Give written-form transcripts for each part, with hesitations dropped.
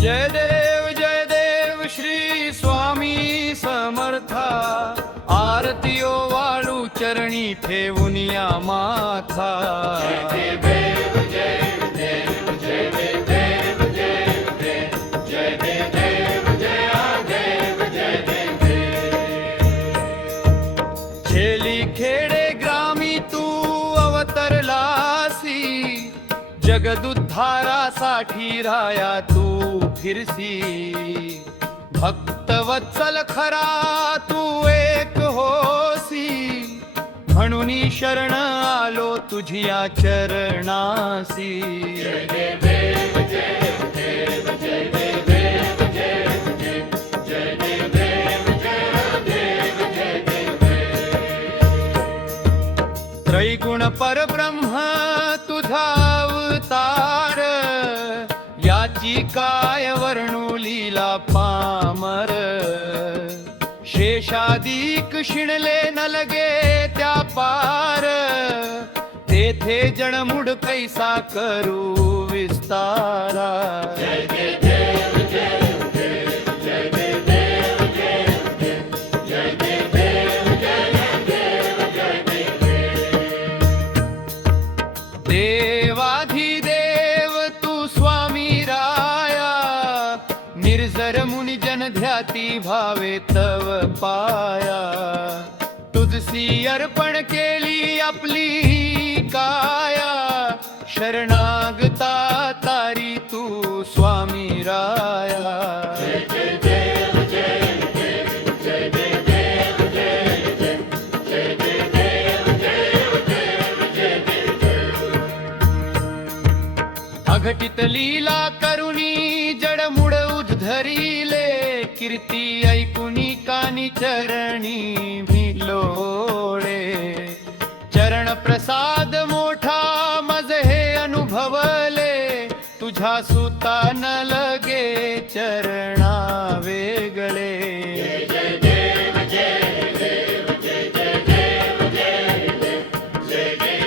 जय देव श्री स्वामी समर्था। आरतीयो वाळू चरणी ठेवून या माथा। जय देव जय देव जय देव जय देव जय देव जय देव। छेली खेडे ग्रामी तू अवतरलासी, जगदुद्धारासाठी राया तू फिरसी। भक्तवत्सल खरा तू एक होसी, म्हणून शरण आलो तुझिया चरणासी। जय देव जय देव जय देव जय देव जय देव जय देव। त्रैगुण परब्रह्म तुझा अवतार, याची काय वर्णू लीला पामर। शेषादिक शिणले न लगे त्या पार, तेथे जणमुड कैसा करू विस्तारा। जय देव जय देव जय देव जय देव जय देव। देवाधिदेव तू स्वामी राया, निर्जर मुनि जन ध्याती भावे तव पाया। तुझसी अर्पण केली आपली काया, शरणागता तारी तू स्वामी राया। जय देव जय देव जय देव जय देव। अघटित लीला करुणी जडमुड उद्धरिले, कीर्ती ऐकुनी कानी चरणी भिलोळे। चरण प्रसाद मोठा मज हे अनुभवले, तुझ्या सुता न लगे चरणा वेगळे। जय देव जय देव जय देव जय देव जय देव।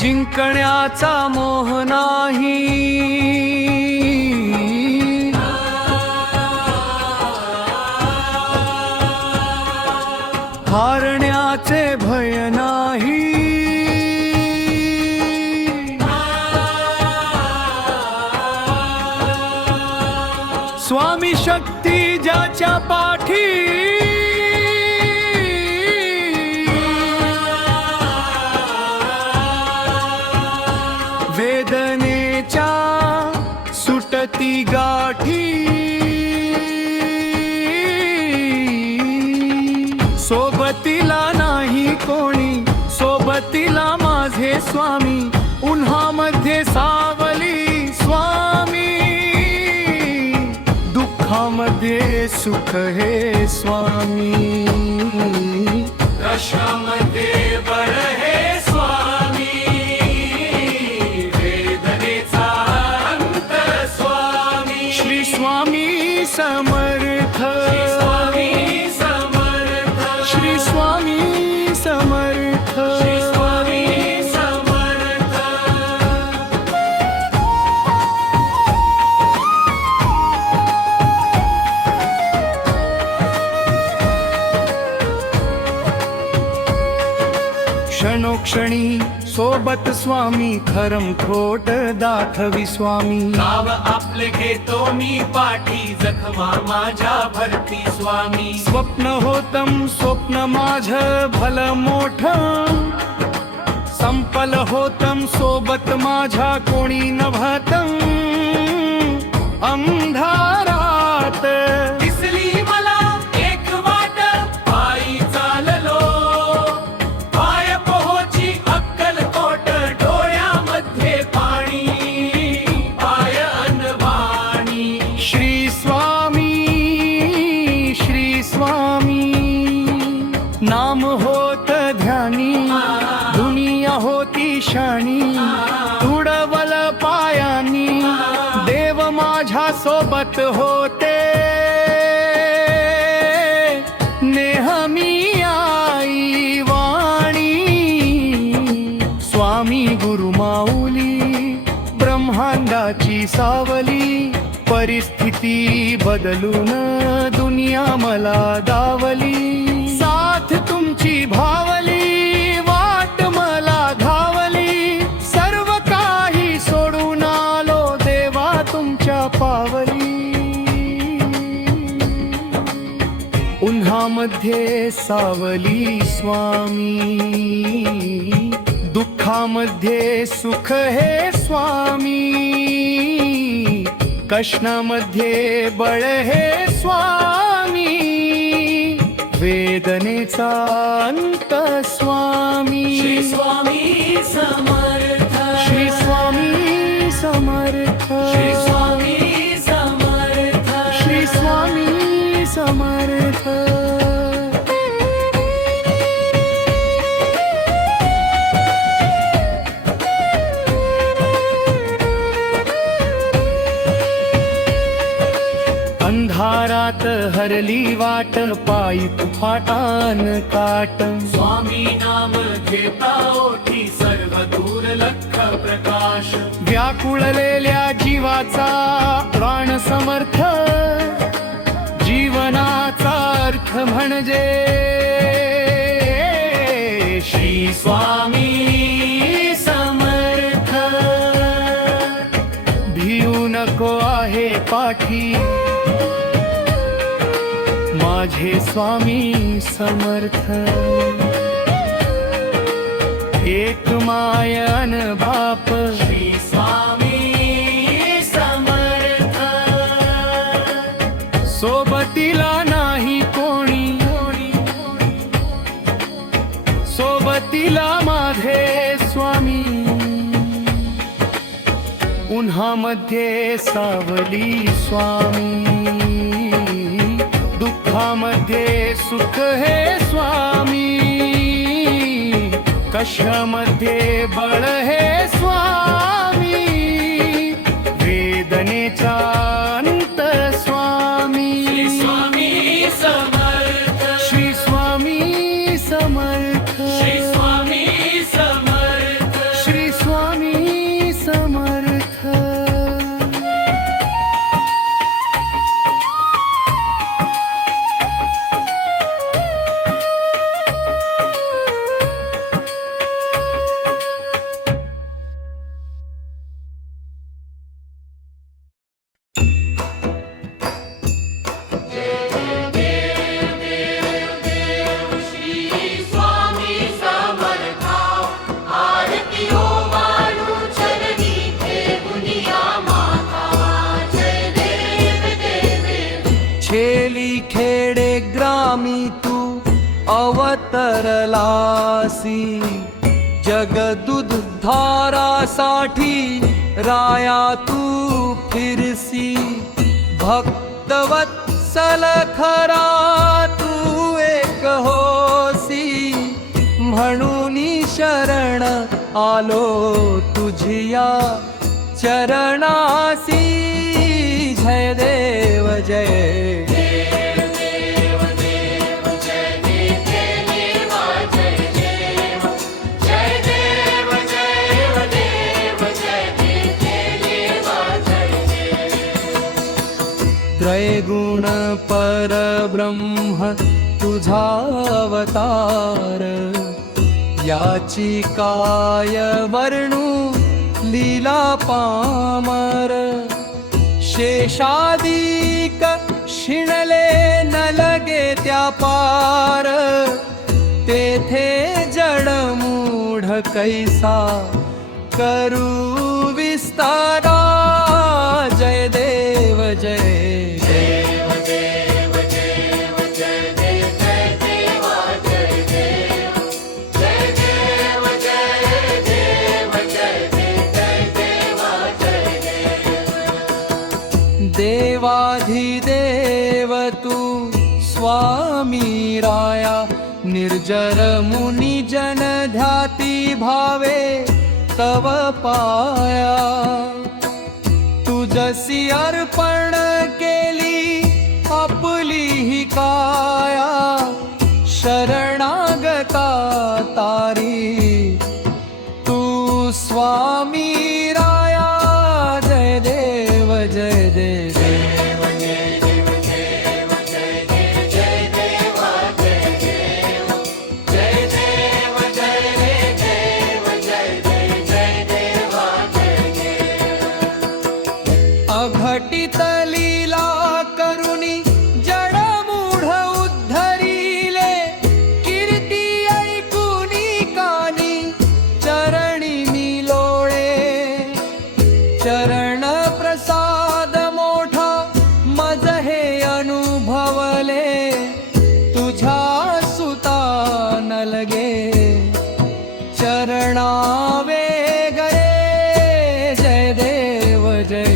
जिंकण्याचा मोह नाही, हारण्याचे भय नाही। स्वामी शक्ती ज्याच्या पाठी, वेदनेच्या सुटती गाठी। सोबतीला नाही कोणी, सोबतीला माझे स्वामी। उन्हामध्ये सावली स्वामी, दुःखामध्ये सुख हे स्वामी। कशामध्ये बर हे स्वामी, वेदनेचा अंत स्वामी। श्री स्वामी समर्थ, स्वामी समर्थ, श्री स्वामी समर्थ। स्वामी समर्थ। क्षणोक्षणी सोबत स्वामी, खरम खोट दाखवी स्वामी। गाव आपले घेतो मी पाठी, जखमा माझ्या भरती स्वामी। स्वप्न होतम स्वप्न माझ भल मोठ, संपल होतम सोबत माझ्या कोणी नभतम। अंधारात दिसली मला एक वाट, पायी चाललो पाय पोहोची अक्कलकोट। डोळ्यामध्ये पाणी पाय अनवाणी। श्री स्वामी श्री स्वामी, नाम होत ध्यानी, दुनिया होती शाणी। तुडवल पायानी, देव माझ्या सोबत होते। ब्रह्मांडाची सावली, परिस्थिती बदलून दुनिया मला दावली. साथ तुमची भावली, वाट मला घावली, सर्व काही सोडून आलो देवा तुमच्या पावली. उन्हामध्ये सावली स्वामी, दुःखामध्ये सुख हे स्वामी, कष्णामध्ये बळ हे स्वामी, वेदनेचा अंत स्वामी. श्री स्वामी समर्थ, श्री स्वामी समर्थ, श्री स्वामी समर्थ, श्री स्वामी समर्थ. अंधारात हरली वाट, पायी फाटान काट. स्वामी नाम घेता ओठी, सर्व दूर लख प्रकाश. व्याकुळलेल्या जीवाचा प्राण समर्थ, जीवनाचा अर्थ म्हणजे श्री स्वामी समर्थ. भिऊ नको आहे पाठी, माझे स्वामी समर्थ. एक मायन बाप, श्री स्वामी समर्थ. सोबतीला नाही कोणी, सोबतीला माझे स्वामी. उन्हामध्ये सावली स्वामी, दुःखामध्ये सुख हे स्वामी, कष्टामध्ये बळ हे स्वामी, वेदनेचा अंत स्वामी. श्री स्वामी समर्थ, श्री स्वामी समर्थ, श्री स्वामी समर्थ. श्री स्वामी समर्थ. छेली खेडे ग्रामी तू अवतरलासी, जगदुद्धारासाठी राया तू फिरसी. भक्तवत्सल खरा तू एक होसी, म्हणून शरण आलो तुझिया चरणासी. जय देव जय त्रैगुण परब्रह्म तुझा अवतार. याची काय वर्णू लीला पामर. शेषादिक शिणले न लगे त्या पार, तेथे जडमूढ कैसा करू विस्तारा. जय देव जय देव देव देव जय देव जय देवा जय देव जय देव जय देव जय देव जय देवा जय देव. देवाधिदेव तू स्वामी राया, निर्जर मुनी जन ध्याती भावे तव पाया. तुझसी अर्पण केली आपली ही काया, शरणागता तारी तू स्वामी राया. चरण प्रसाद मोठा मज हे अनुभवले तुझ्या सुता न लगे चरणा वेगळे जय देव जय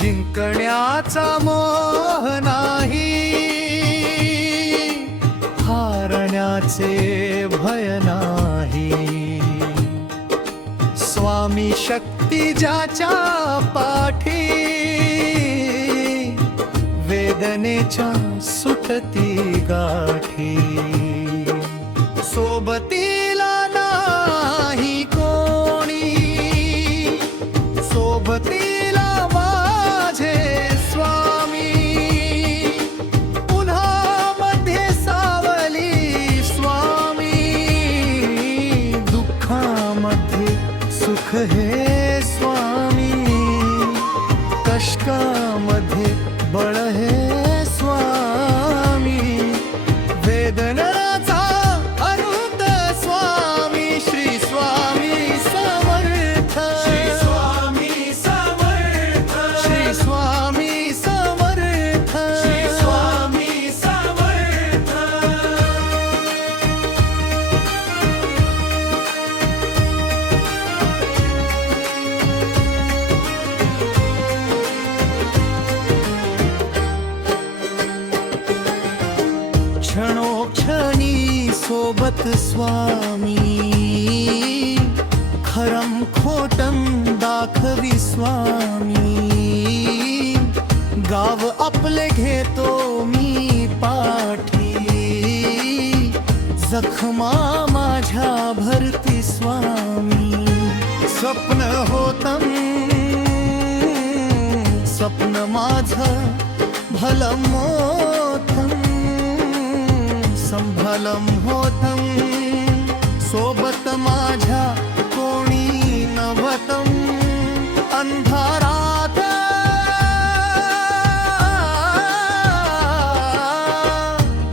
जिंकण्याचा मोह नाही, हारण्याचे भय नाही. स्वामी शक्ती ज्याच्या पाठी, वेदनेच्या सुटती गाठी. सोबतीला नाही कोणी, सोबतीला माझे स्वामी. उन्हामध्ये सावली स्वामी, दुःखामध्ये सुख हे स्वामी. कष्टामध्ये बळ हे स्वामी. वेदनाचा अनंत स्वामी श्री स्वामी समर्थ. श्री स्वामी समर्थ. श्री स्वामी समर्थ. श्री स्वामी समर्थ. क्षणोक्षणी सोबत स्वामी, खरम खोटम दाखवी स्वामी. गाव आपले घेतो मी पाठी, जखमा माझ्या भरती स्वामी. स्वप्न होतं, स्वप्न माझं भलं मोठं, संभलम होतं. सोबत माझ्या कोणी नव्हतं. अंधारात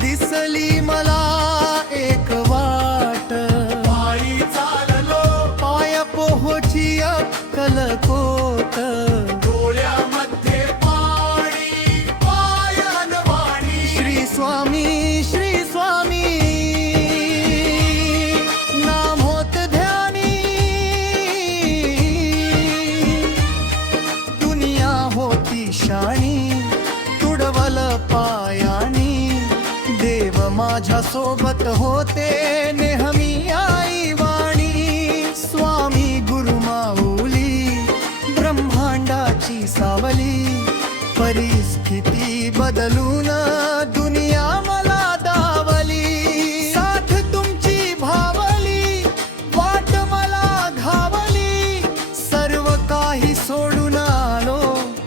दिसली मला एक वाट. पायी चाललो, पाय पोहोची अक्कलकोट. डोळ्यामध्ये पाणी, पायान वाणी. श्री स्वामी श्री स्वामी, नाम होत ध्यानी. दुनिया होती शाणी, तुडवल पायानी. देव माझ्या सोबत होते नेहमी आई वाणी. स्वामी गुरु माऊली, ब्रह्मांडाची सावली. परिस्थिती बदलून दुनिया मला दावली. साथ तुमची भावली, वाट मला घावली. सर्व काही सोडून आलो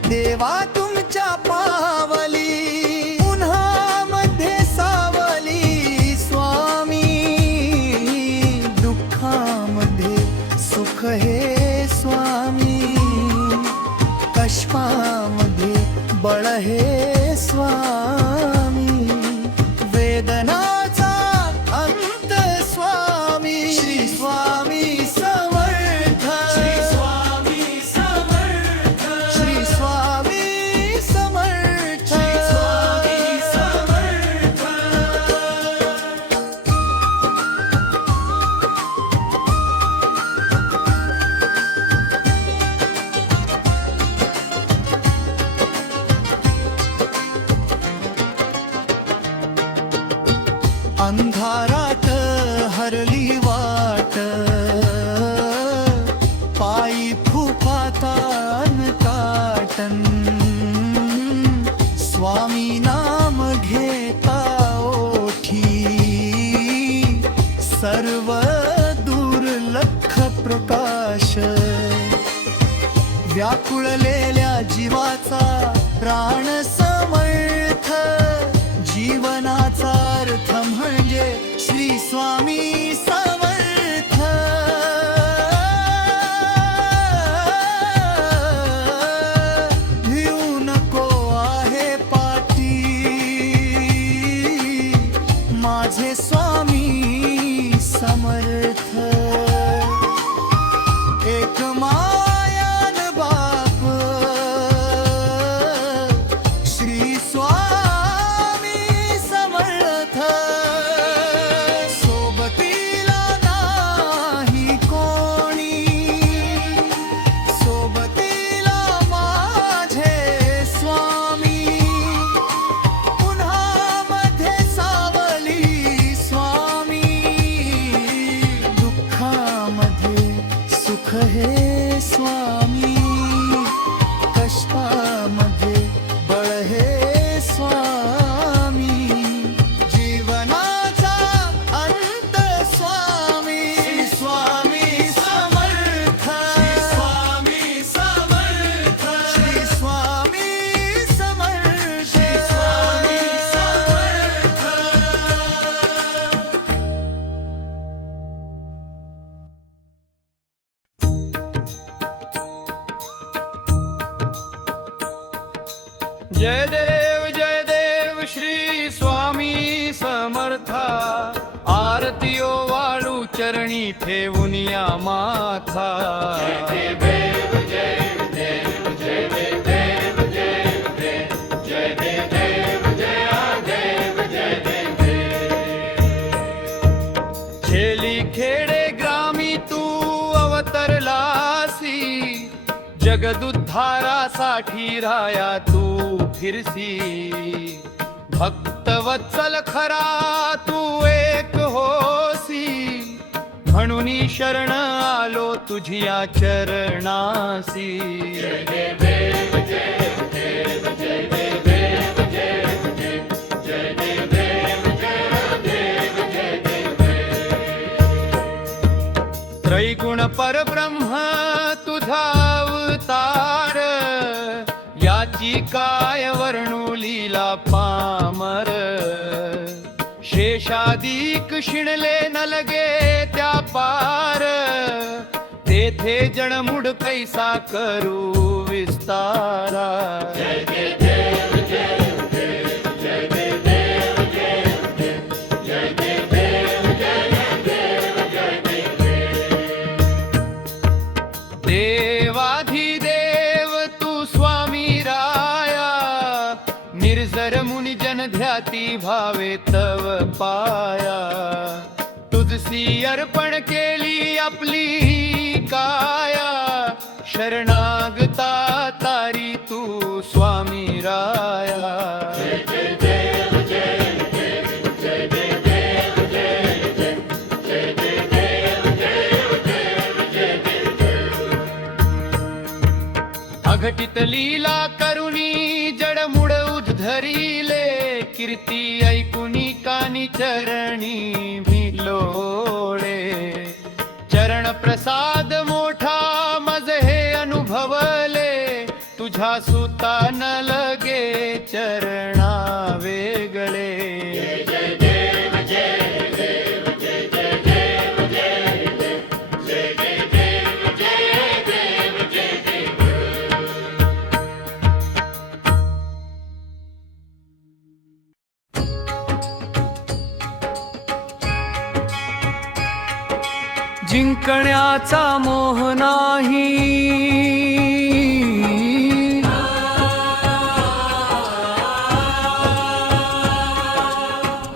देवा तुमच्या पावली. उन्हामध्ये सावली स्वामी, दुःखामध्ये सुख हे स्वामी. कष्टामध्ये बळ हे स्वामी. वेदनाचा अंत स्वामी श्री स्वामी समर्थ. श्री स्वामी समर्थ. श्री स्वामी समर्थ. श्री स्वामी समर्थ. अंधारात हरली वाट, पायी फुफातान काटन. स्वामी नाम घेता ओठी, सर्व दुर्लक्ष प्रकाश. व्याकुळलेल्या जीवाचा प्राण समर्थ. जीवना श्री स्वामी समर्थ भिऊ नको आहे पाठी माझे स्वामी समर्थ एक मायान बाप श्री स्वामी समर्थ सोबतीला नाही कोणी सोबतीला माझे स्वामी उन्हामध्ये सावली स्वामी दुःखामध्ये सुख हे स्वामी कष्टामध्ये बळ हे स्वामी जीवनाचा अंत स्वामी स्वामी समर्थ स्वामी समर्थ श्री स्वामी समर्थ स्वामी समर्थ जय देव श्री स्वामी समर्था आरतीओ वाळू चरणी ठेवून या माथा खेली खेडे ग्रामी तू अवतरलासी जगदुद्धारासाठी राया तू फिरसी भक्तवत्सल खरा तू एक होसी म्हणून शरण आलो तुझिया चरणासी त्रैगुण परब्रह्म तुझा अवतार याची काय वर्णू लीला पामर शेषादिक शिणले न लगे त्या पार तेथे जणमुड कैसा करू विस्तारा देवाधिदेव तू स्वामी राया निर्जर मुनि जन ध्याती भावे तव पाया तुझसी अर्पण केली आपली काया शरणागता तारी तू स्वामी राया अघटित लीला करुणी जडमुड उद्धरिले कीर्ती ऐकुनी कानी चरणी भिलोळे चरण प्रसाद मोठा मज हे अनुभवले तुझ्या सुता न लगे चरणा वेगळे जिंकण्याचा मोह नाही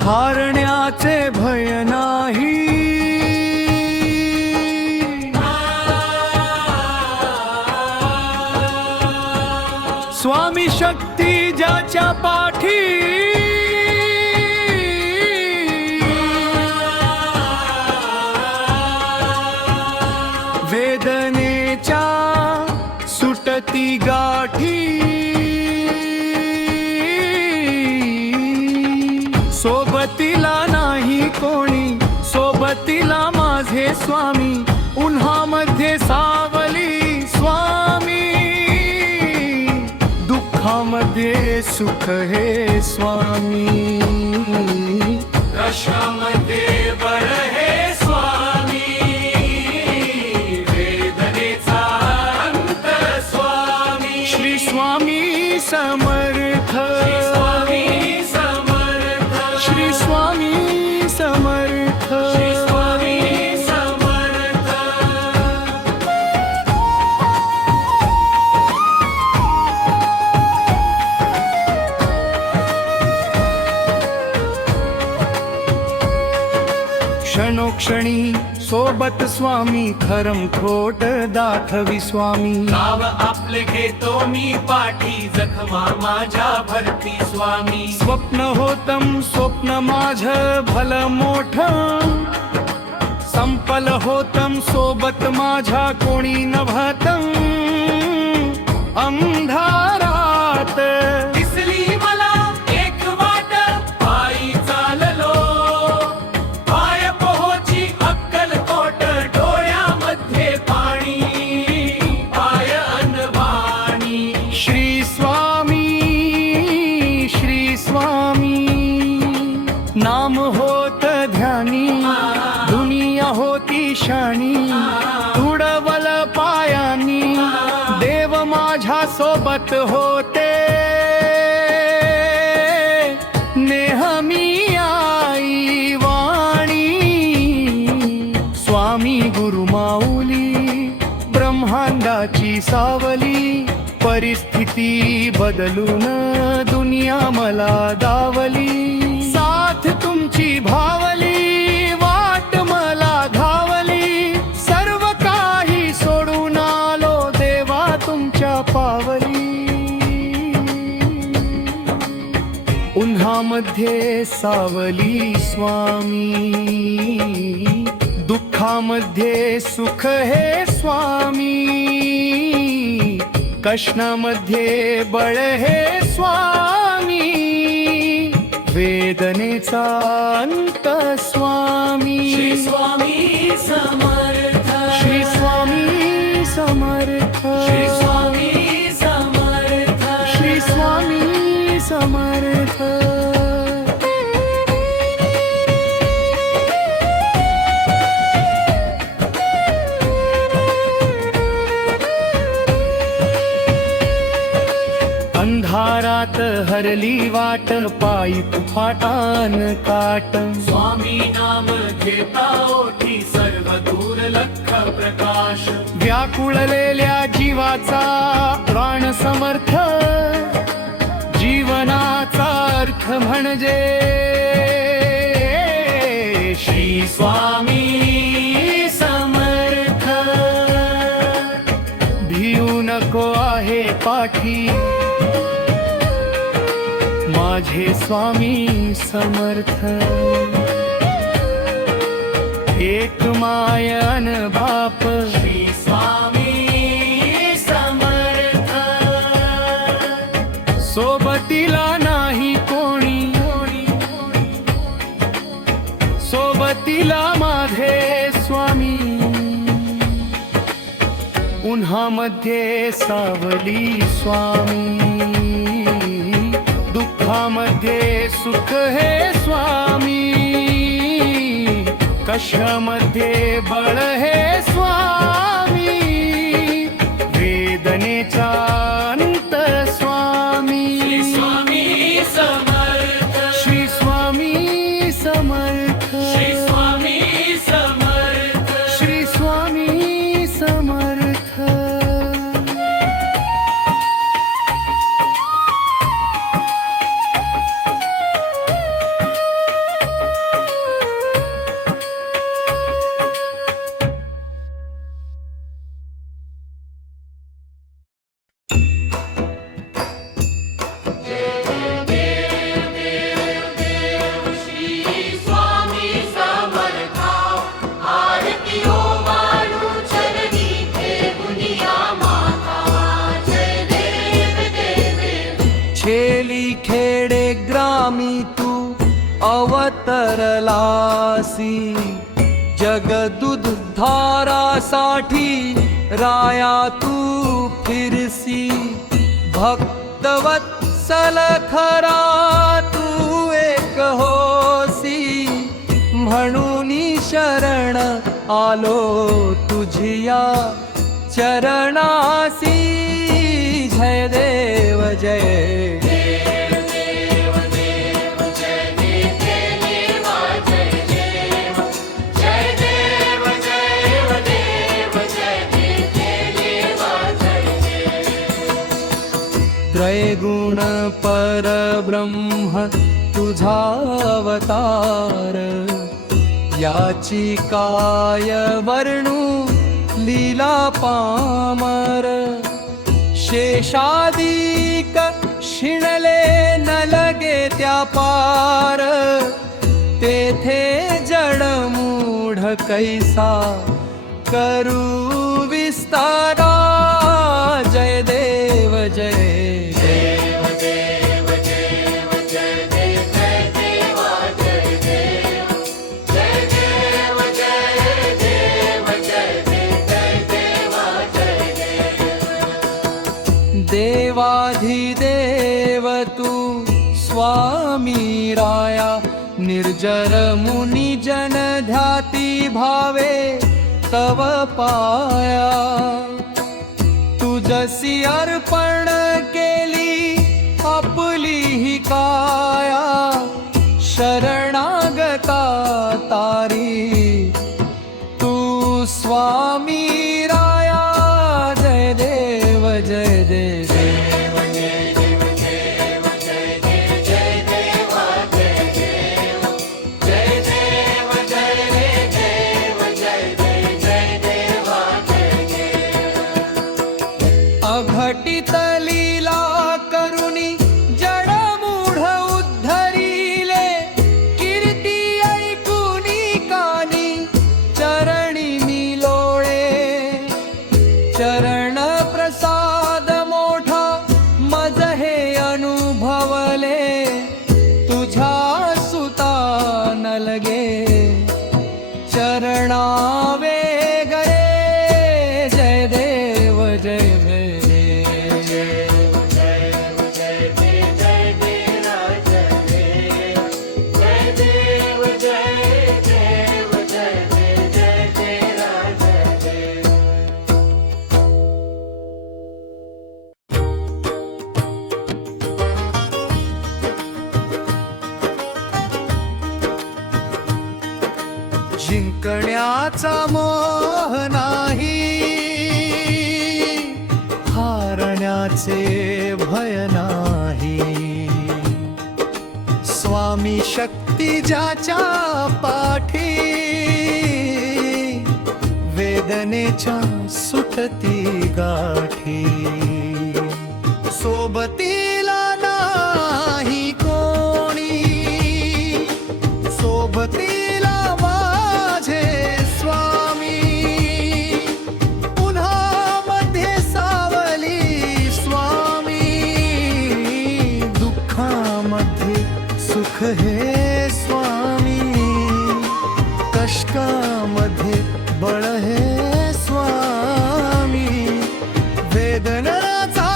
हारण्याचे भय नाही स्वामी शक्ती ज्याच्या पाठी वेदनेच्या सुटती गाठी सोबतीला नाही कोणी सोबतीला माझे स्वामी उन्हामध्ये सावली स्वामी दुःखामध्ये सुख हे स्वामी कशामध्ये श्री स्वामी समर्थ श्री स्वामी समर्थ क्षणोक्षणी सोबत स्वामी खरम खोट दाखवी स्वामी नाव आपले घेतो मी पाठी जखमा माझ्या भरती स्वामी स्वप्न होतम स्वप्न माझ भल मोठ संपल होतम सोबत माझ्या कोणी नभतम अंधारात दिसली मला एक वाट पायी चाललो पाय पोहोची अक्कलकोट डोळ्यामध्ये पाणी पाय अनवाणी श्री स्वामी नाम होत ध्यानी दुनिया होती शाणी तुडवल पायानी देव माझ्या सोबत होते नेहमी आई वाणी स्वामी गुरु माऊली ब्रह्मांडाची सावली परिस्थिती बदलून दुनिया मला दावली साथ तुमची भावली वाट मला धावली सर्व काही सोडून आलो देवा तुमच्या पावली उन्हामध्ये सावली स्वामी दुःखामध्ये सुख हे स्वामी कष्णामध्ये बळ हे स्वामी वेदनेचा अंत स्वामी श्री स्वामी समर्थ श्री स्वामी समर्थ श्री स्वामी समर्थ श्री स्वामी समर्थ अंधारात हरली वाट पायी फाटान काट स्वामी नाम घेता ओठी सर्व दूर लख प्रकाश व्याकुळलेल्या जीवाचा प्राण समर्थ जीवनाचा अर्थ म्हणजे श्री स्वामी समर्थ भिऊ नको आहे पाठी माझे स्वामी समर्थ एक मायन बाप श्री स्वामी समर्थ सोबतीला नाही कोणी सोबतीला माझे स्वामी उन्हामध्ये सावली स्वामी दुःखामध्ये सुख हे स्वामी कशामध्ये बळ हे स्वामी वेदनेचा अंत स्वामी श्री स्वामी समर्थ श्री स्वामी समर्थ श्री स्वामी समर्थ श्री स्वामी समर्थ छेली खेडे ग्रामी तू अवतरलासी जगदुद्धारासाठी राया तू फिरसी भक्तवत्सल खरा तू एक होसी म्हणून शरण आलो तुझिया चरणासी जय देव जय देव देव देव जय देव निर्गुण परब्रह्म तुझा अवतार, याची काय वर्णू लीला पामर. शेषादिक शिणले न लगे त्या पार, तेथे जडमूढ कैसा करू विस्तारा. जय देव जय देव. देवाधिदेव तू स्वामी राया, निर्जर मुनी जन ध्याती भावे तव पाया. तुझसी अर्पण केली आपली ही काया, शरणागता तारी तू स्वामी राया. जय देव जय देव. अघटित लीला करुणी जडमूढ उद्धरिले, कीर्ती ऐकुनी कानी चरणी मी लोळे. चरण प्रसाद मोठा मज हे अनुभवले, तुझ्या सुता न लगे चरणावे गरे. जय देव जय देव. जिंकण्याचा मोह नाही, हारण्याचे भय नाही. स्वामी शक्ती ज्याच्या पाठी, वेदनेच्या सुटती गाठी. सोबतीला नाही कोणी, सोबतीला सुख हे स्वामी, कष्टामध्ये बळ हे स्वामी. वेदनाचा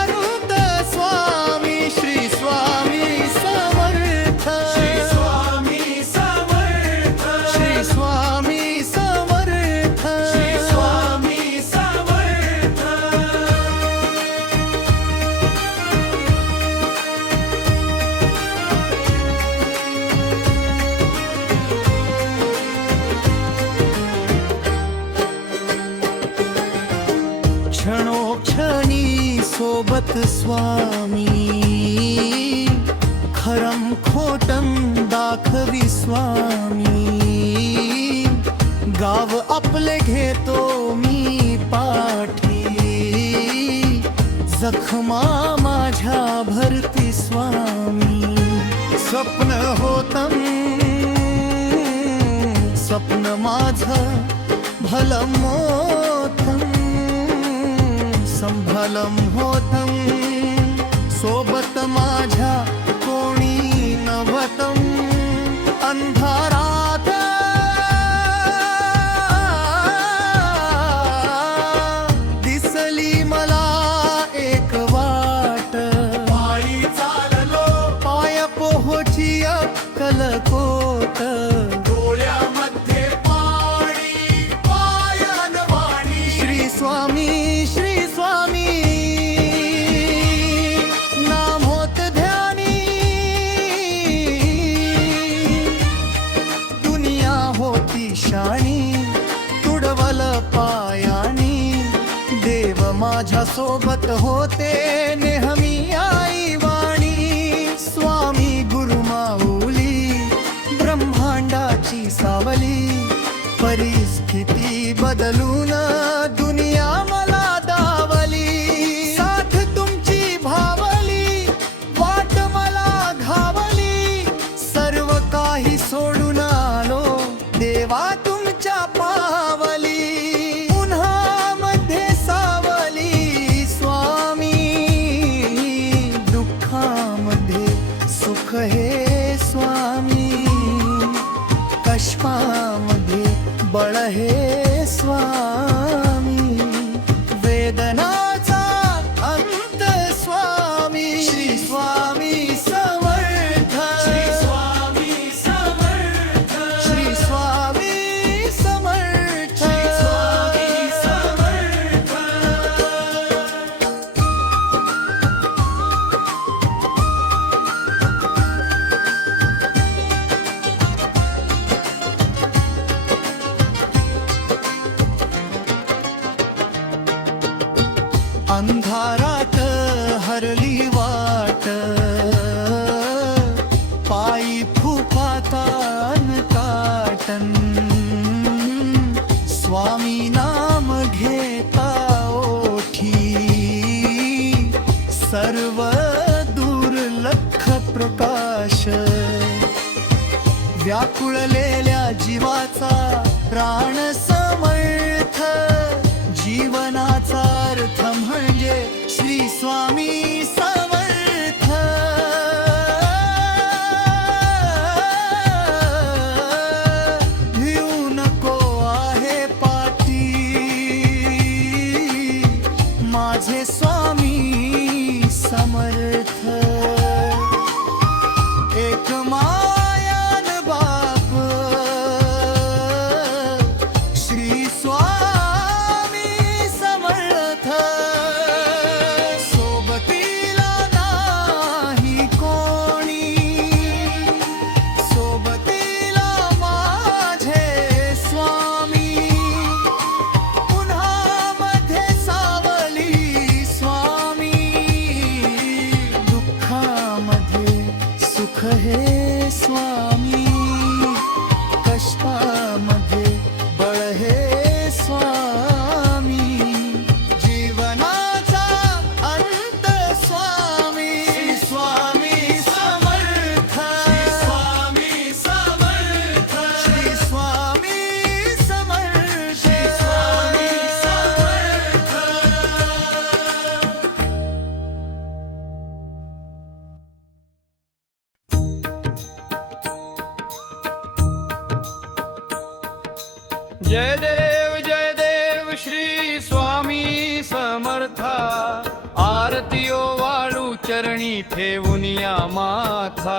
अनंत स्वामी, श्री स्वामी समर्थ. श्री स्वामी समर्थ. श्री स्वामी समर्थ. श्री स्वामी समर्थ. क्षणोक्षणी सोबत स्वामी, खरम खोटम दाखवी स्वामी. गाव आपले घेतो मी पाठी, जखमा माझ्या भरती स्वामी. स्वप्न होतं स्वप्न माझं भलं मोठं, संभलं होतं सोबत माझ्या कोणी नव्हतं. अंधारात दिसली मला एक वाट, पायी चाललो पाय पोहोची अक्कलकोट. डोळ्यामध्ये पाणी पायन वाणी, श्री स्वामी श्री स्वामी. नाम होत ध्यानी, दुनिया होती शाणी. तुडवल पायानी, देव माझ्या सोबत होते नेहमी. परिस्थिती बदलून दुनिया मला दावली, साथ तुमची भावली, वाट मला घावली, सर्व काही सोडून आलो देवा तुमच्या पावली, उन्हामध्ये सावली स्वामी, दुःखामध्ये सुख हे स्वामी, कष्टामध्ये बळ हे स्वामी, वेदनाचा अंत स्वामी, श्री स्वामी समर्थ, श्री स्वामी समर्थ, श्री स्वामी समर्थ, श्री स्वामी समर्थ. अंधारात हरली वाट, पायी फुफातान काटन, स्वामी नाम घेता ओठी, सर्व दुर्लक्ष प्रकाश, व्याकुळलेल्या जीवाचा प्राण समर्थ, जीवनाचा अर्थ म्हणजे श्री स्वामी समर्थ. भिऊ नको आहे पाठी, माझे स्वामी समर्थ. एक मायान बाप श्री स्वामी समर्थ, सोबतीला नाही कोणी, सोबतीला माझे स्वामी, उन्हामध्ये सावली स्वामी, दुःखामध्ये सुख हे स्वामी, कष्टामध्ये बळ हे स्वामी, जीवनाचा अंत स्वामी, स्वामी समर्थ, श्री स्वामी समर्थ, श्री स्वामी समर्थ, श्री स्वामी समर्थ. जय देव श्री स्वामी समर्था, आरतीयो वाळू चरणी ठेवून या माथा.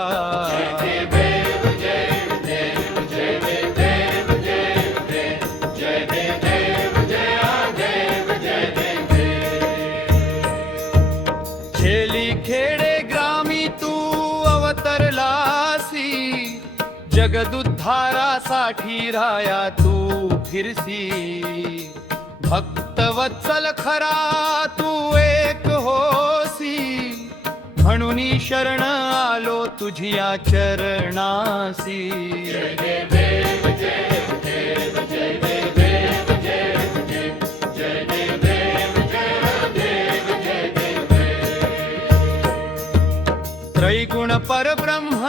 खेली खेडे ग्रामी तू अवतरलासी, जगदुद्धारासाठी राया तू फिरसी, भक्तवत्सल खरा तू एक होसी, म्हणून शरण आलो तुझिया चरणासी. त्रैगुण परब्रह्म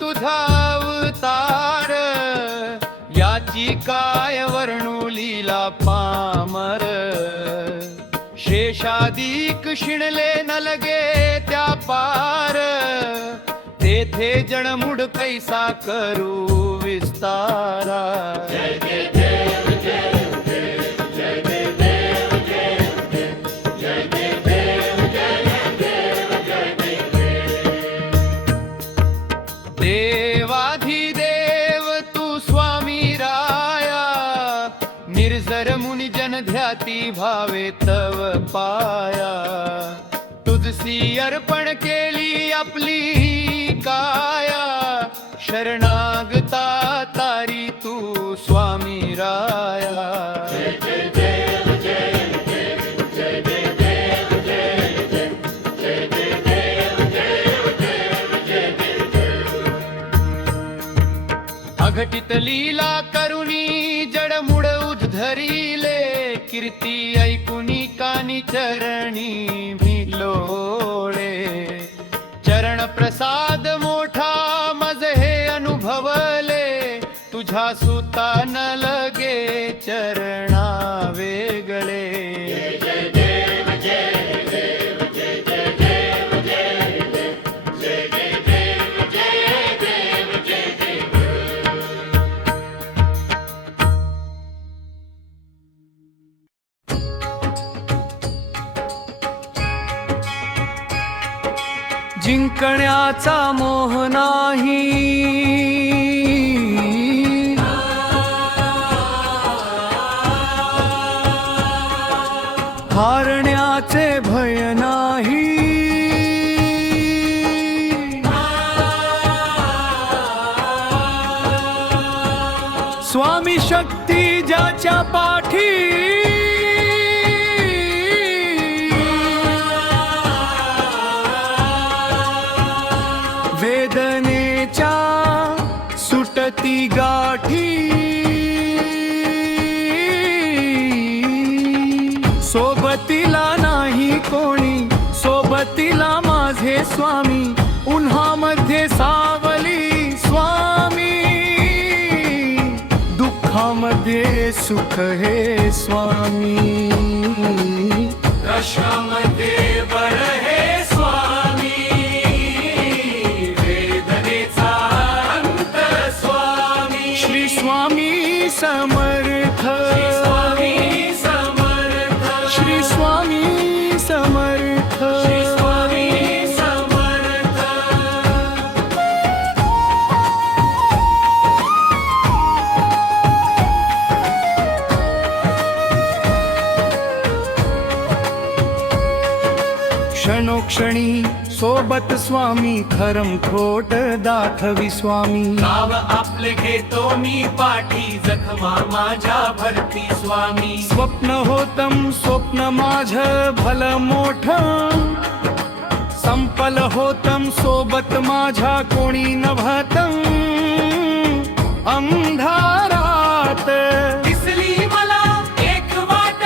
तुझा अवतार, याची काय वर्णू लीला पामर, शेषादिक शिणले न लगे त्या पार, तेथे जणमुड कैसा करू विस्तारा. देवाधिदेव तू स्वामी राया, निर्जर मुनी जन ध्याती भावे तव पाया, तुझसी अर्पण केली आपली काया, शरणागता तारी तू स्वामी राया. अघटित लीला करुणी जड धरिले कीर्ती ऐकुनी कानी चरणी भिलोळे चरण प्रसाद मोठा मज हे अनुभवले तुझ्या सुता न लगे चरणा वेगळे जिंकण्याचा मोह नाही, हारण्याचे भय नाही, स्वामी शक्ती ज्याच्या पाठी वेदनेच्या सुटती गाठी सोबतीला नाही कोणी सोबतीला माझे स्वामी उन्हामध्ये सावली स्वामी दुःखामध्ये सुख हे स्वामी कशामध्ये बळ हे स्वामी वेदनेचा अंत स्वामी श्री स्वामी समर्थ स्वामी समर्थ श्री स्वामी समर्थ श्री स्वामी समर्थ क्षणोक्षणी सोबत स्वामी खरम खोट दाखवी स्वामी गाव आपले घेतो मी पाठी जखमा माझ्या भरती स्वामी स्वप्न होतम स्वप्न माझ भल मोठ संपल होतम सोबत माझ्या कोणी नभतम अंधारात दिसली मला एक वाट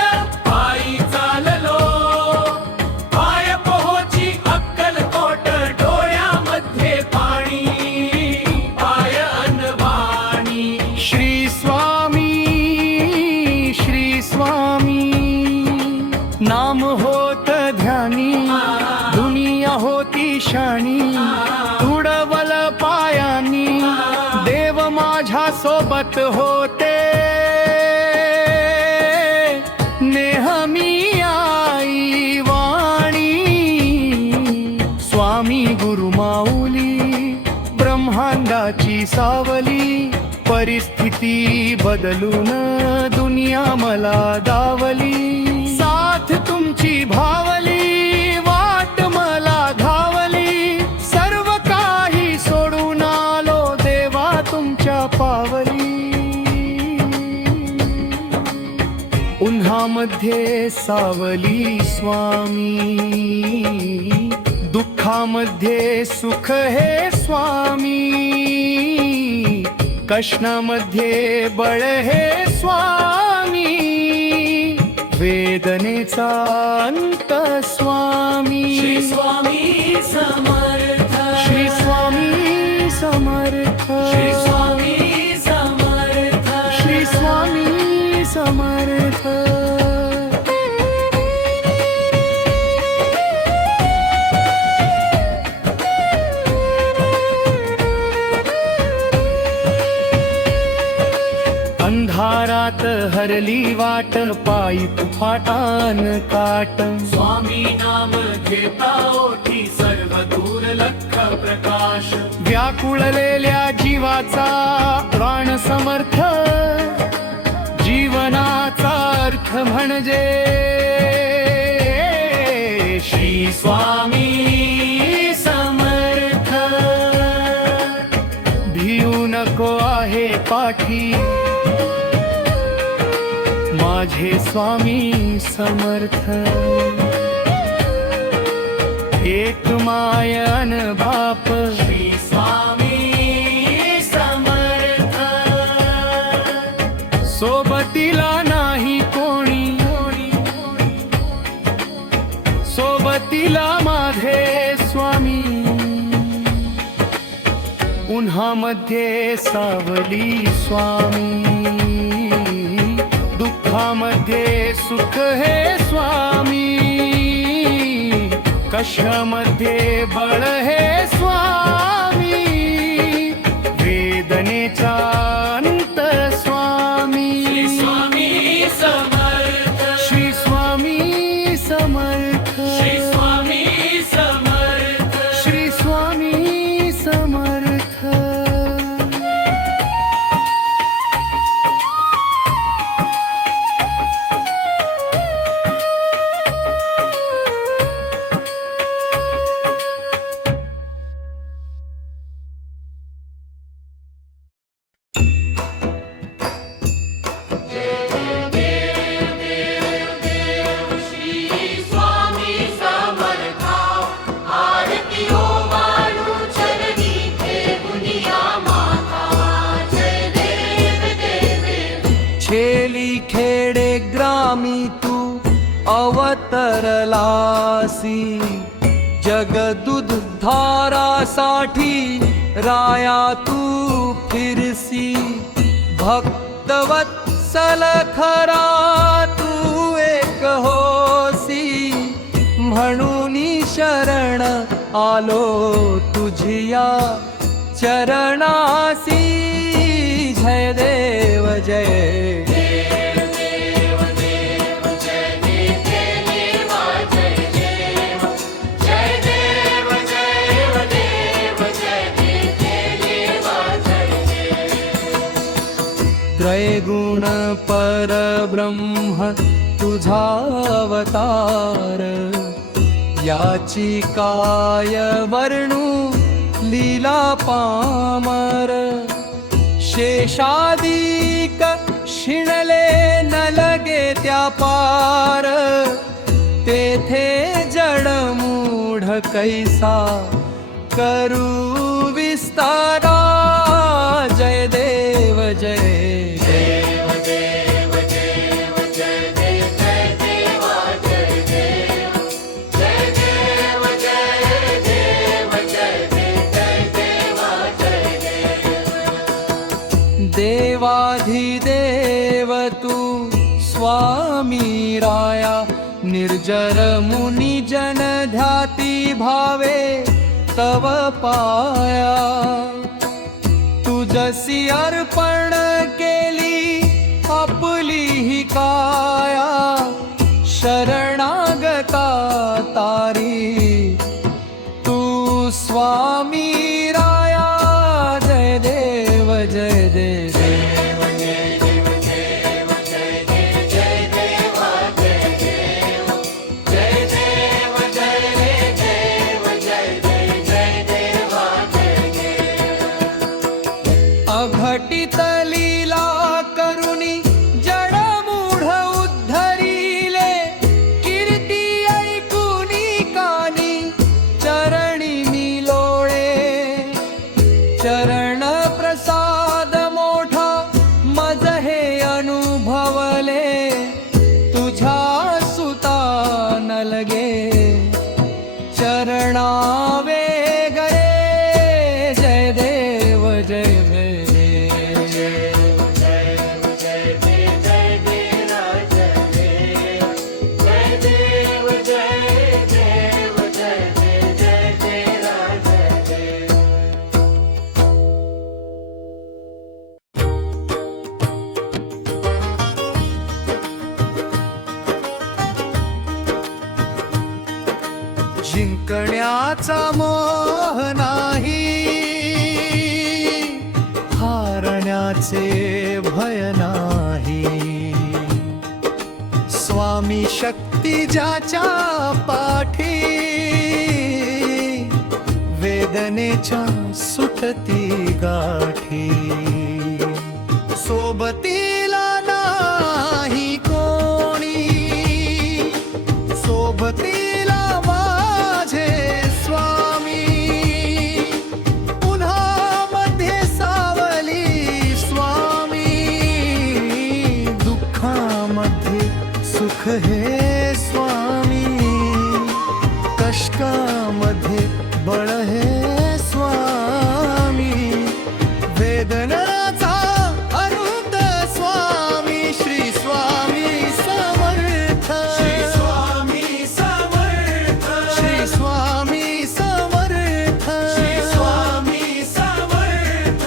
पायी चाललो पाय पोहोची अक्कलकोट डोळ्यामध्ये पाणी पाय अनवाणी श्री स्वामी नाम होत ध्यानी दुनिया होती शानी तुडवल पायानी देव माझ्या सोबत होते नेहमी आई वाणी स्वामी गुरु माऊली ब्रह्मांडाची सावली परिस्थिती बदलून दुनिया मला दावली साथ तुमची भावली वाट मला धावली सर्व काही सोडून आलो देवा तुमच्या पावली उन्हामध्ये सावली स्वामी दुःखामध्ये सुख हे स्वामी कष्णामध्ये बळ हे स्वामी वेदनेचा अंत स्वामी श्री स्वामी समर्थ श्री स्वामी समर्थ श्री स्वामी समर्थ श्री स्वामी समर्थ अंधारात हरली वाट पायी फाटान काट स्वामी नाम घेता ओठी सर्व दूर लख प्रकाश व्याकुळलेल्या जीवाचा प्राण समर्थ जीवनाचा अर्थ म्हणजे श्री स्वामी समर्थ भिऊ नको आहे पाठी माझे स्वामी समर्थ एक मायन बाप श्री स्वामी समर्थ सोबतीला नाही सोबतीला माझे स्वामी, उन्हामध्ये सावली स्वामी, दुःखामध्ये सुख हे स्वामी, कशामध्ये बळ हे स्वामी, वेदनेचा अंत स्वामी. श्री स्वामी समर्थ, श्री स्वामी समर्थ, श्री स्वामी समर्थ, श्री स्वामी समर्थ. छेली खेडे ग्रामी तू अवतरलासी, जगदुध धारासाठी राया तू फिरसी. भक्तवत्सल खरा तू एक होसी, म्हणून शरण आलो तुझिया चरणासी. जय देव जय त्रैगुण परब्रह्म तुझा अवतार, याची काय वर्णू लीला पामर. शेषादिक शिणले न लगे त्या पार, तेथे जडमूढ कैसा करू विस्तारा. जय देव जय देव देव देव जय देव जय देवा जय देव जय देव जय देव जय देव जय देवा जय देव. देवाधिदेव तू स्वामी राया, निर्जर मुनी जन ध्याती भावे तव पाया. तुझसी अर्पण केली आपली ही काया, शरणागता तारी तू स्वामी राया. जय देव जय देव अघटित लीला करुणी जडमूढ उद्धरिले, कीर्ती ऐकुनी कानी चरणी मी लोळे. चरण प्रसाद मोठा मज हे अनुभवले, तुझ्या सुता न लगे चरणावे गए. जय देव जय जिंकण्याचा मोह नाही, हारण्याचे भय नाही. स्वामी शक्ती ज्याच्या पाठी, वेदनेच्या सुटती गाठी. सोबतीला नाही कोणी, सोबतीला माझे स्वामी. उन्हामध्ये सावली स्वामी, दुःखामध्ये सुख हे स्वामी. वेदनाचा अंत स्वामी श्री स्वामी समर्थ श्री स्वामी समर्थ श्री स्वामी समर्थ श्री स्वामी समर्थ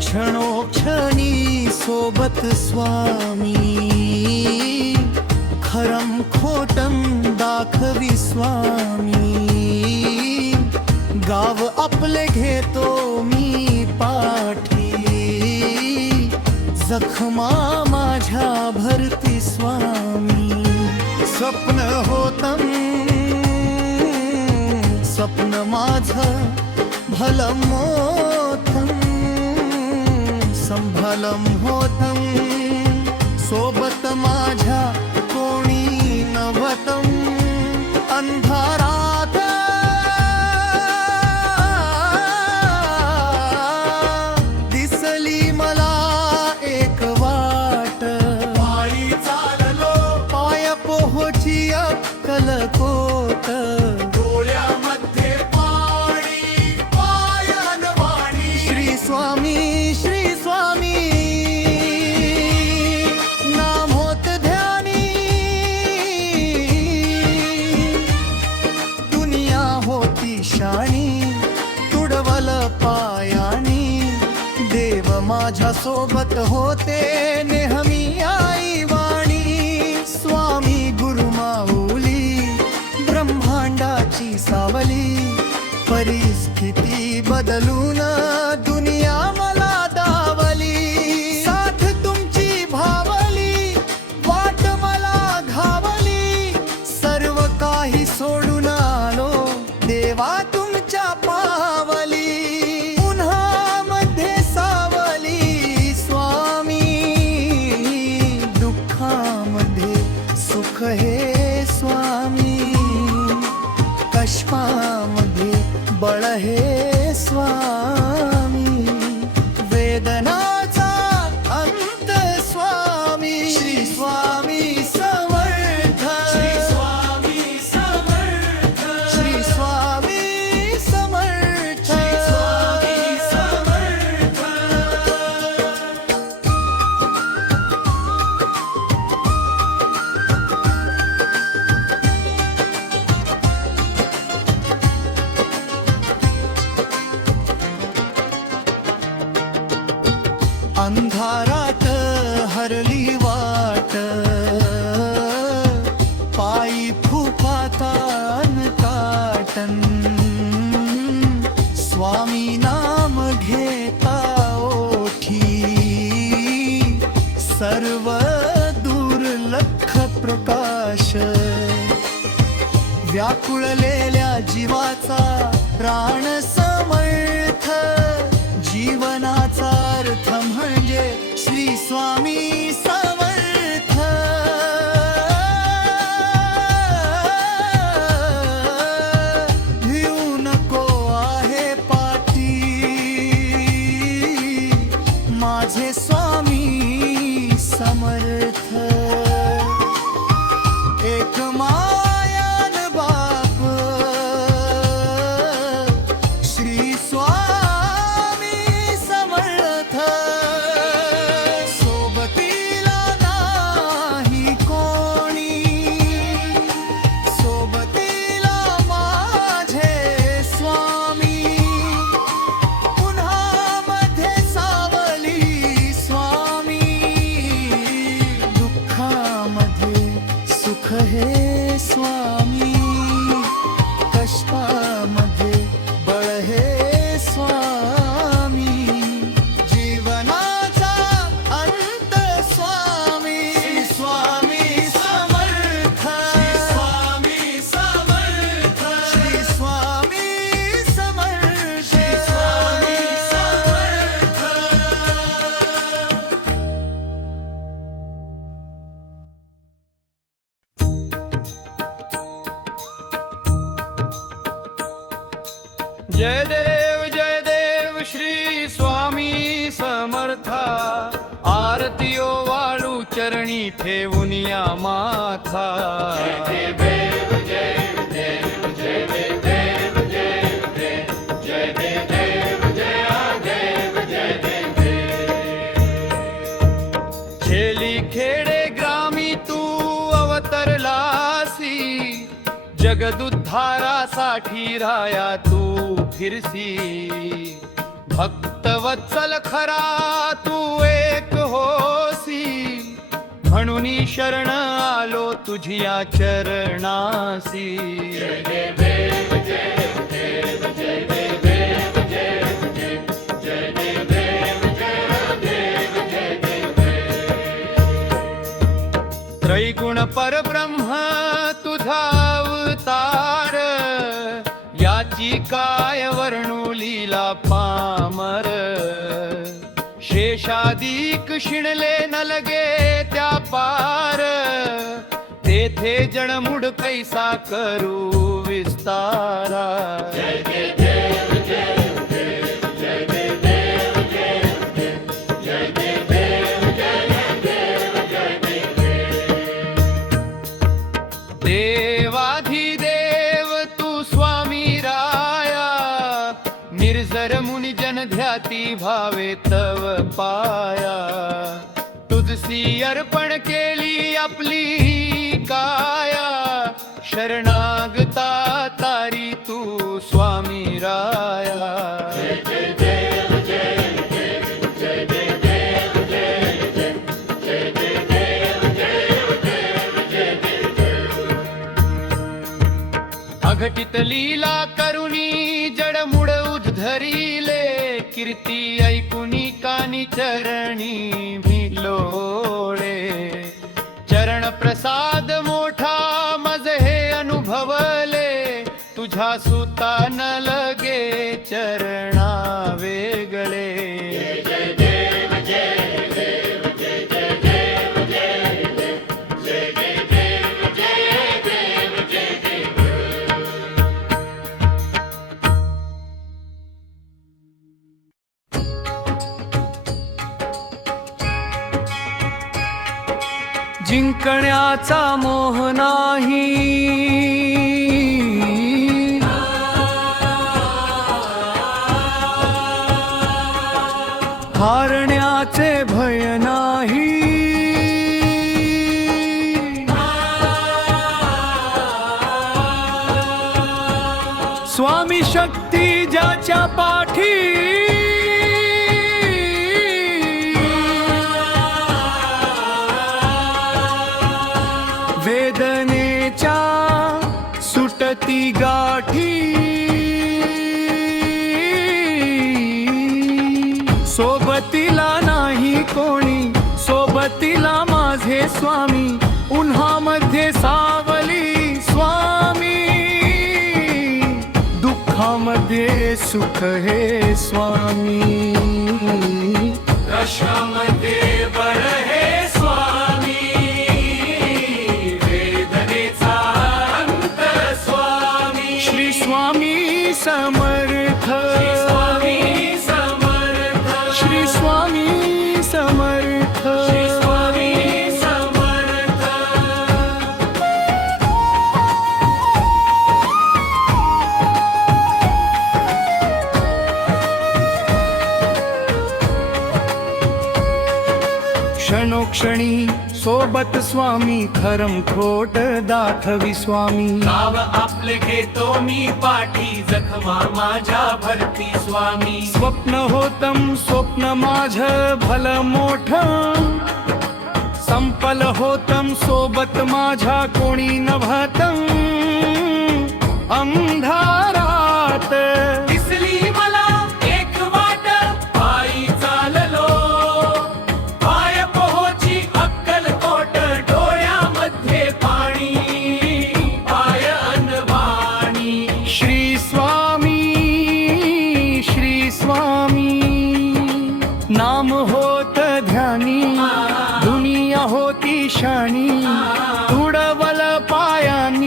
क्षणोक्षणी सोबत स्वामी खरम खोटम दाखवी स्वामी गाव आपले घेतो मी पाठी जखमा माझ्या भरती स्वामी स्वप्न होतं स्वप्न माझं भलं मोठं संभलम होतं सोबत माझ्या कोणी नव्हतं अंधारात दिसली मला एक वाट पायी चाललो पाय पोहोची अक्कलकोट डोळ्यामध्ये पाणी पायन वाणी श्री स्वामी नाम होत ध्यानी दुनिया होती शाणी तुडवल पायानी देव माझ्या सोबत होते नेहमी आई वाणी स्वामी गुरु माऊली ब्रह्मांडाची सावली परिस्थिती बदलून दुनिया मला दावली साथ तुमची भावली वाट मला घावली सर्व काही सोडून आलो देवा तुमच्या पावली उन्हामध्ये सावली स्वामी दुःखामध्ये सुख हे स्वामी कष्टामध्ये बळ हे स्वामी वेदनाचा अंत स्वामी श्री स्वामी समर्थ श्री स्वामी समर्थ श्री स्वामी समर्थ श्री स्वामी समर्थ अंधारात हरली वाट पायी फुफातान काटन स्वामी नाम घेता ओठी सर्व दुर्लक्ष प्रकाश व्याकुळलेल्या जीवाचा प्राण समर्थ जीवनाचा अर्थ म्हणजे श्री स्वामी समर्थ भिऊ नको आहे पाठी माझे स्वामी समर्थ एक मायान बाप श्री स्वामी समर्थ सोबतीला नाही कोणी सोबतीला माझे स्वामी उन्हामध्ये सावली स्वामी दुःखामध्ये सुख हे स्वामी कष्टामध्ये बळ हे स्वामी जीवनाचा अंत स्वामी स्वामी समर्थ स्वामी समर्थ श्री स्वामी समर्थ स्वामी समर्थ जय देव श्री स्वामी समर्था ठेवून या माथा खेली खेडे ग्रामी तू अवतरलासी जगदुद्धारासाठी राया तू फिरसी भक्तवत्सल खरा तू एक होसी म्हणून शरण आलो तुझिया चरणासी त्रैगुण परब्रह्म तुझा अवतार याची काय वर्णू लीला पामर शेषादिक शिणले न लगे त्या पार तेथे जणमुड कैसा करू विस्तारा देवाधिदेव तू स्वामी राया निर्जर मुनि जन ध्याती भावे तव पाया तुझसी अर्पण केली आपली काया शरणागता तारी तू स्वामी राया अघटित लीला करुणी जडमुड उद्धरिले कीर्ती ऐकुनी कानी चरणी भिलोळे चरण प्रसाद मोठा मज हे अनुभवले तुझ्या सुता न लगे चरणा वेगळे जिंकण्याचा मोह नाही हारण्याचे भय नाही स्वामी शक्ती ज्याच्या पाठी वेदनेच्या सुटती गाठी सोबतीला नाही कोणी सोबतीला माझे स्वामी उन्हामध्ये सावली स्वामी दुःखामध्ये सुख हे स्वामी कशामध्ये बर हे स्वामी वेदनेचा अंत स्वामी श्री स्वामी समर्थ स्वामी समर्थ श्री स्वामी समर्थ स्वामी समर्थ क्षणोक्षणी सोबत स्वामी खरम खोट दाखवी स्वामी नाव आपले घेतो मी पाठी जखमा माझ्या भरती स्वामी स्वप्न होतम स्वप्न माझ भल मोठ संपल होतम सोबत माझ्या कोणी नभतम अंधारात दिसली मला एक वाट पायी चाललो पाय पोहोची अक्कलकोट डोळ्यामध्ये पाणी पाय अनवाणी श्री स्वामी नाम होत ध्यानी दुनिया होती शानी उडवल पायान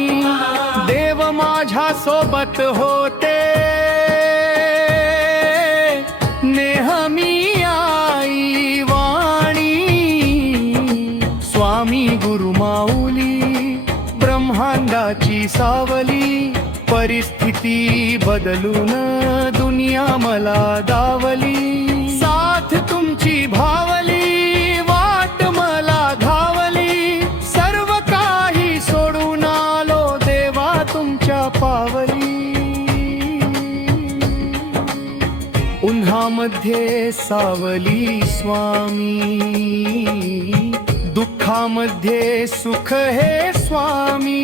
माझी सावली, परिस्थिती बदलून दुनिया मला दावली. साथ तुमची भावली, वाट मला घावली, सर्व काही सोडून आलो देवा तुमच्या पावली. उन्हामध्ये सावली स्वामी, दुःखामध्ये सुख हे स्वामी,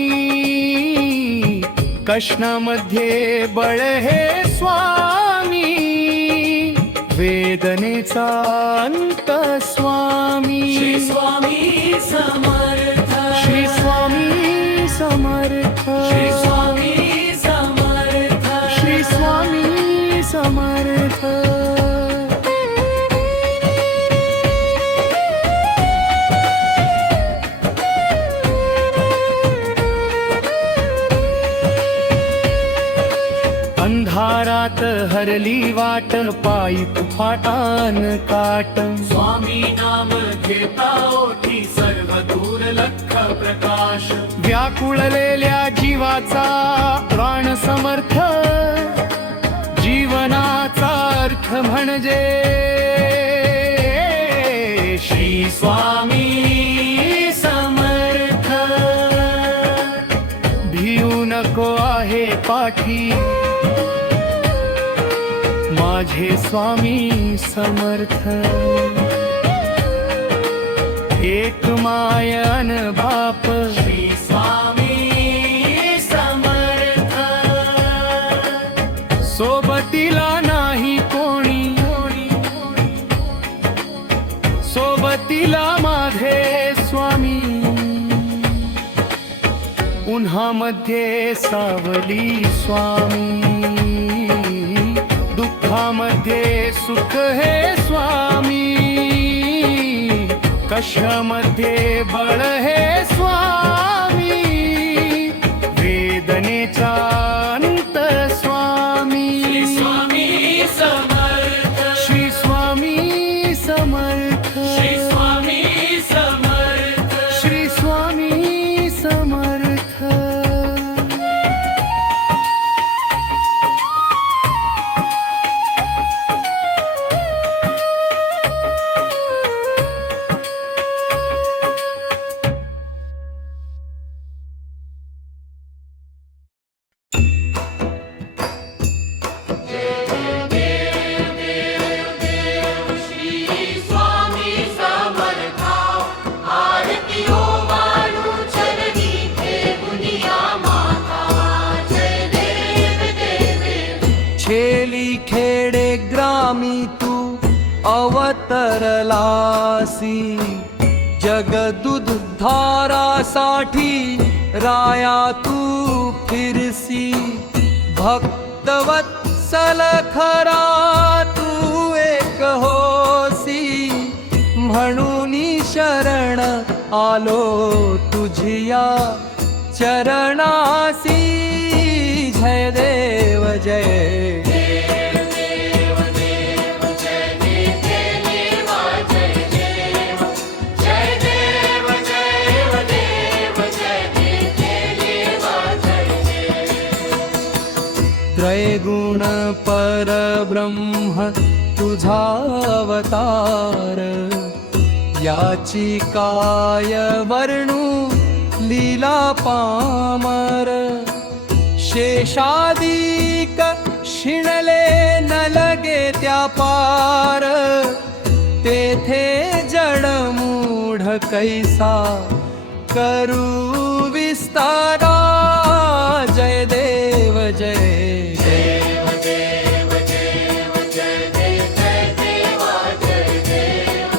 कष्णामध्ये बळ हे स्वामी, वेदनेचा अंत स्वामी. श्री स्वामी समर्थ, श्री स्वामी समर्थ, श्री स्वामी समर्थ, श्री स्वामी समर्थ. अंधारात हरली वाट, पायी फाटान काट. स्वामी नाम घेता ओठी, सर्व दूर लख प्रकाश. व्याकुळलेल्या जीवाचा प्राण समर्थ, जीवनाचा अर्थ म्हणजे श्री स्वामी समर्थ. भिऊ नको आहे पाठी, माझे स्वामी समर्थ. एक मायन बाप, श्री स्वामी समर्थ. सोबतीला नाही कोणी, सोबतीला माझे स्वामी. उन्हामध्ये सावली स्वामी, दुःखामध्ये सुख हे स्वामी, कष्टामध्ये बळ हे स्वामी, वेदनेचा अंत स्वामी. श्री स्वामी समर्थ, श्री स्वामी समर्थ, श्री स्वामी समर्थ. श्री स्वामी समर्थ. छेली खेडे ग्रामी तू अवतरलासी, जगदुद्धारासाठी राया तू फिरसी. भक्तवत्सल खरा तू एक होसी, म्हणून शरण आलो तुझिया चरणासी. जय देव जय त्रैगुण परब्रह्म तुझा अवतार, याची काय वर्णू लीला पामर. शेषादिक शिणले न लगे त्या पार, तेथे जडमूढ कैसा करू विस्तारा. जय देव जय देव देव देव जय देव जय देवा जय देव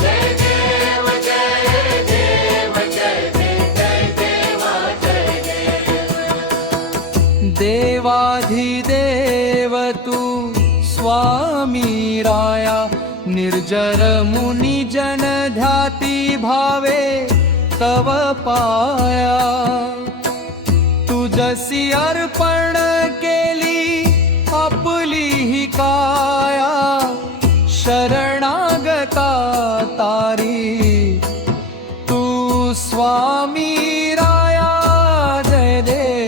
जय देव जय देव जय देव जय देवा जय देव. देवाधिदेव तू स्वामी राया, निर्जर मुनी जन ध्याती भावे तव पाया. तुझसी अर्पण केली आपली ही काया, शरणागता तारी तू स्वामी राया. जय देव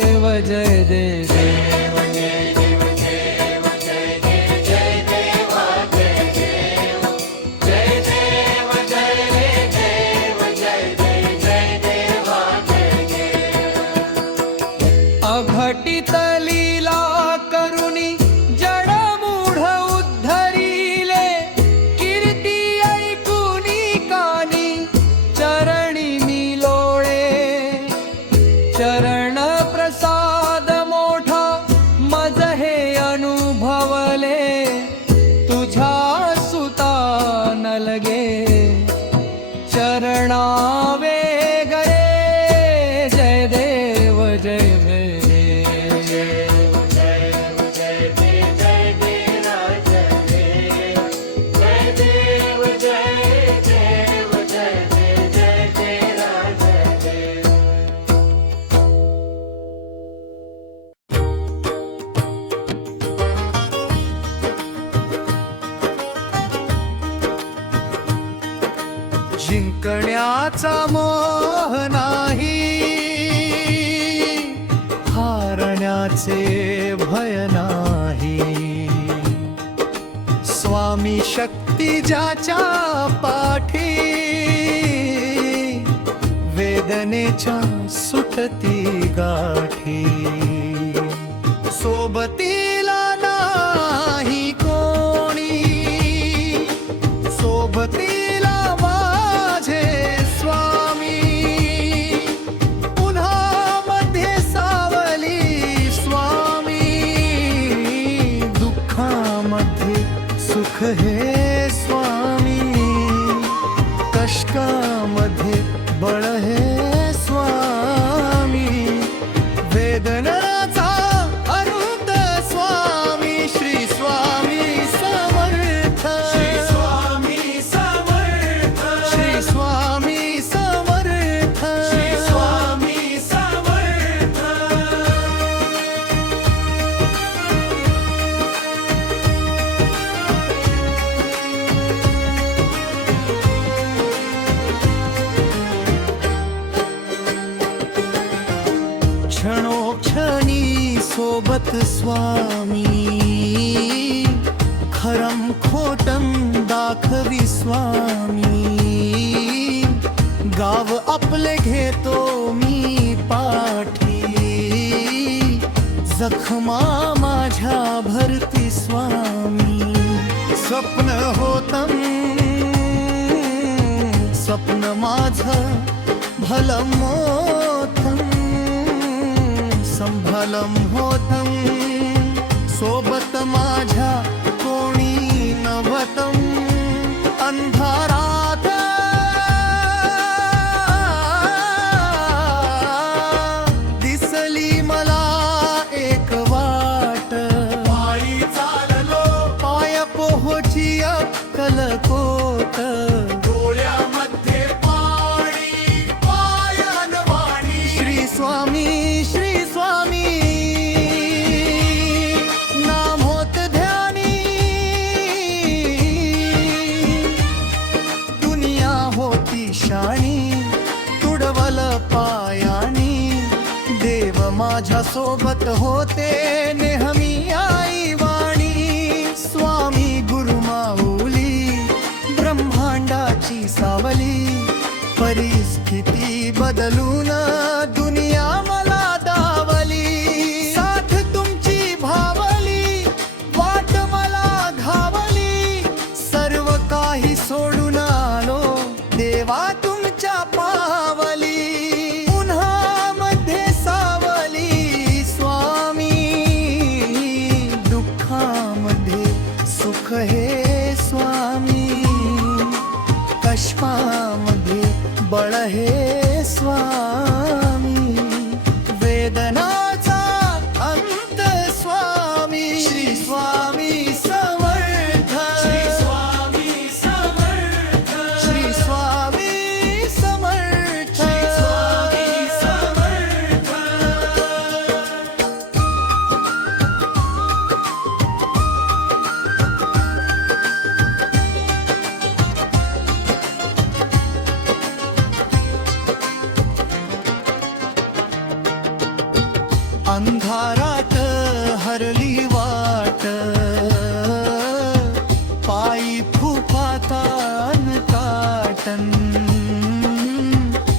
चरणावे गरे जय देव जय जिंकण्याचा मोह नाही, हारण्याचे भय नाही. स्वामी शक्ती ज्याच्या पाठी, वेदनेच्या सुटती गाठी. सोबतीला नाही कोणी, सोबतीला माझे स्वामी. उन्हामध्ये सावली स्वामी, दुःखामध्ये सुख हे स्वामी. कष्टामध्ये बळ हे स्वामी. वेदनाचा अनंत स्वामी श्री स्वामी समर्थ. श्री स्वामी समर्थ. श्री स्वामी समर्थ. श्री स्वामी समर्थ. क्षणोक्षणी सोबत स्वामी, खरम खोटम दाखवी स्वामी. गाव आपले घेतो मी पाठी, जखमा माझ्या भरती स्वामी. स्वप्न होतं, स्वप्न माझं भलं मोठं, संभलम होतं. सोबत माझ्या कोणी नव्हतं. अंधारात दिसली मला एक वाट. पायी चाललो, पाय पोहोची अक्कलकोट. डोळ्यामध्ये पाणी, पायान वाणी. श्री स्वामी श्री स्वामी, नाम होत ध्यानी. दुनिया होती शाणी, तुडवल पायानी. देव माझ्या सोबत होते नेहमी आई वाणी. स्वामी गुरु माऊली, ब्रह्मांडाची सावली. परिस्थिती बदलून दुनिया मला दावली. साथ तुमची भावली, वाट मला घावली. सर्व काही सोडून आलो देवा तुमच्या पावली. उन्हामध्ये सावली स्वामी, दुःखामध्ये सुख हे स्वामी. कष्टामध्ये बळ हे स्वामी. वेदनाचा अंत स्वामी श्री स्वामी समर्थ. श्री स्वामी समर्थ. श्री स्वामी समर्थ. श्री स्वामी समर्थ. अंधारात हरली वाट, पायी फुफातान काटन.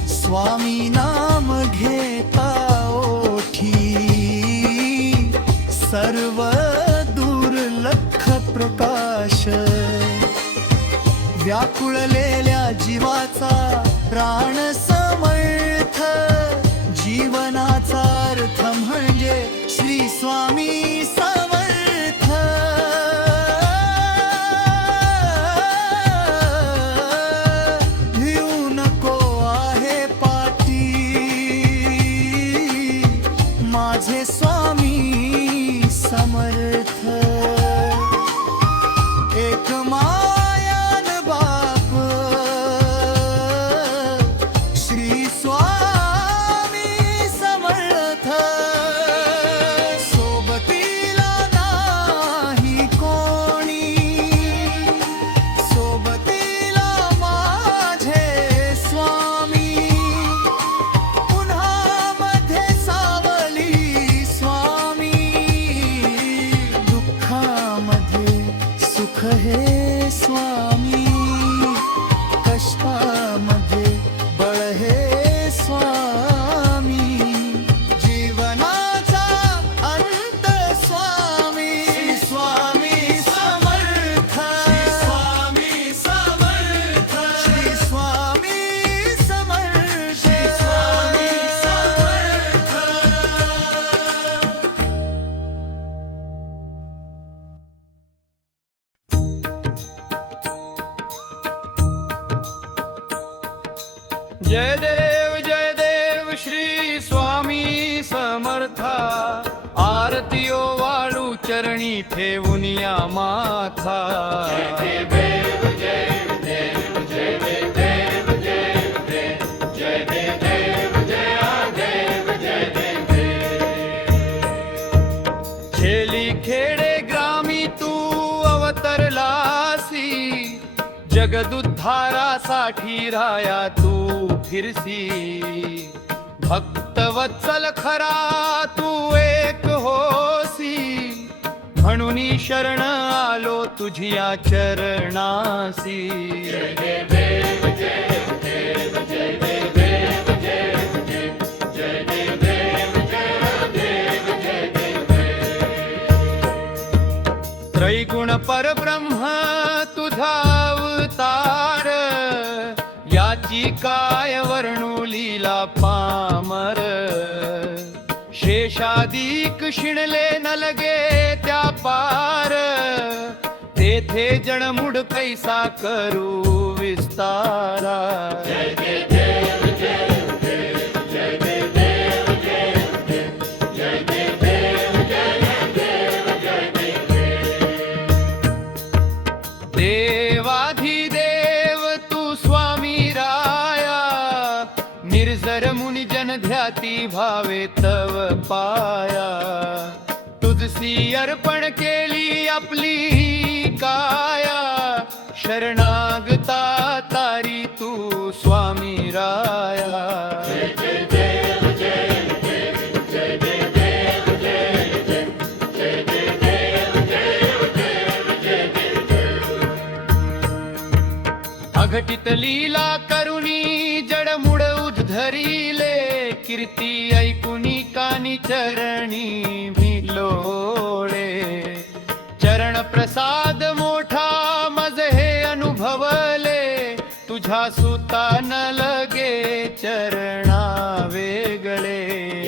स्वामी नाम घेता ओठी, सर्व दुर्लक्ष प्रकाश. व्याकुळलेल्या जीवाचा प्राण समर्थ. जीवनाचा अर्थ म्हणजे श्री स्वामी समर्थ. जय देव श्री स्वामी समर्था आरतियो वाळू चरणी ठेवून या माथा छेली खेडे ग्रामी तू अवतरलासी जगदुद्धारासाठी राया तू फिरसी भक्त वत्सल खरा तू एक होसी म्हणून शरण आलो तुझिया चरणासी त्रैगुण परब्रह्म तुझा अवतार याची काय वर्णू लीला पामर शेषादिक शिणले न लगे त्या पार तेथे जणमुड कैसा करू विस्तारा देवाधिदेव तू स्वामी राया निर्जर मुनी जन ध्याती भावे तव पाया तुझसी अर्पण केली आपली ही काया शरणागता तारी तू स्वामी राया अघटित लीला करुणी जडमुड उद्धरिले कीर्ती ऐकुनी कानी चरणी भिलोळे चरण प्रसाद मोठा मज हे अनुभवले तुझ्या सुता न लगे चरणा वेगळे